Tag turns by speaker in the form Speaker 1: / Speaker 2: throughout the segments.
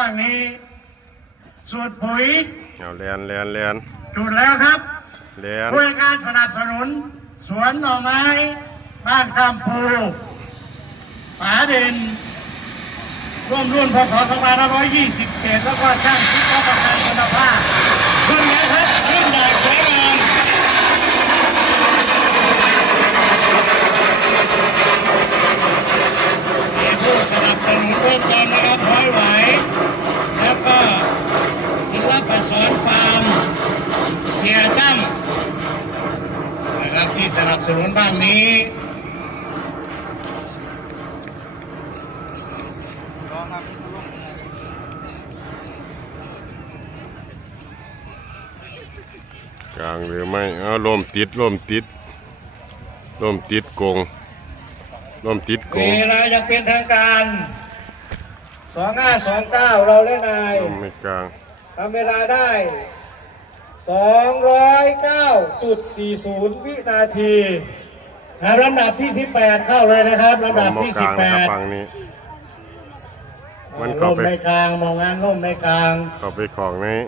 Speaker 1: ฝั่งนี้สูตรปุ๋ย
Speaker 2: เอาเรียนเรียนเรียน
Speaker 1: จุดแล้วครับ
Speaker 2: เรียน
Speaker 1: ด้วยการสนับสนุน สวนหน่อไม้ บ้านกำปูป๋าเด่นร่วมรุ่นพศ2527 แล้วก็สร้างชิดประกันคุณภาพขึ้นแล้วครับขึ้นอย่างสวยงามมีผู้สนับสนุนร่วมกันนะครับร้อยไหว แล้วก็ ศิลปสอนฟาร์มเสียตั้มนะครับที่สนับสนุนบ้านนี้
Speaker 2: กลางหรือไม่เอาลมติดลมติดลมติดกงลมติดก
Speaker 1: เว
Speaker 2: ง
Speaker 1: ลายังเป็นทางการ2529เราเล่นนาย
Speaker 2: ลมไม่กลาง
Speaker 1: ทำเวลาได้ 209.40 วินาทีครับลำดับที่ 18 เข้าเลยนะครับลำ
Speaker 2: ล
Speaker 1: ดับ
Speaker 2: มมอ
Speaker 1: ที่
Speaker 2: กลางนะครับฝั่ง
Speaker 1: 18
Speaker 2: นี้ มัน
Speaker 1: ล่
Speaker 2: เข้ามไป
Speaker 1: ในกลางมองงานล่มในกลาง
Speaker 2: เข้าไปของนี้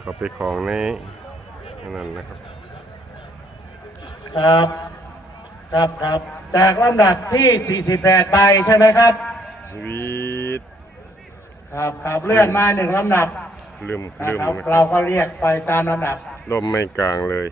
Speaker 2: เข้าไปของนี้นั่นนะครับ
Speaker 1: ครับ ครับครับ จากลำดับที่ 48ไปใช่ไหมครับ
Speaker 2: วีด
Speaker 1: ครับครับเลื่อนมาหนึ่งลำดับ
Speaker 2: ลืม
Speaker 1: นะ
Speaker 2: ลืม
Speaker 1: ครับ
Speaker 2: นะค
Speaker 1: เรา
Speaker 2: รับ
Speaker 1: ก็เรียกไปตามลำดับ
Speaker 2: ลมไม่กลางเลย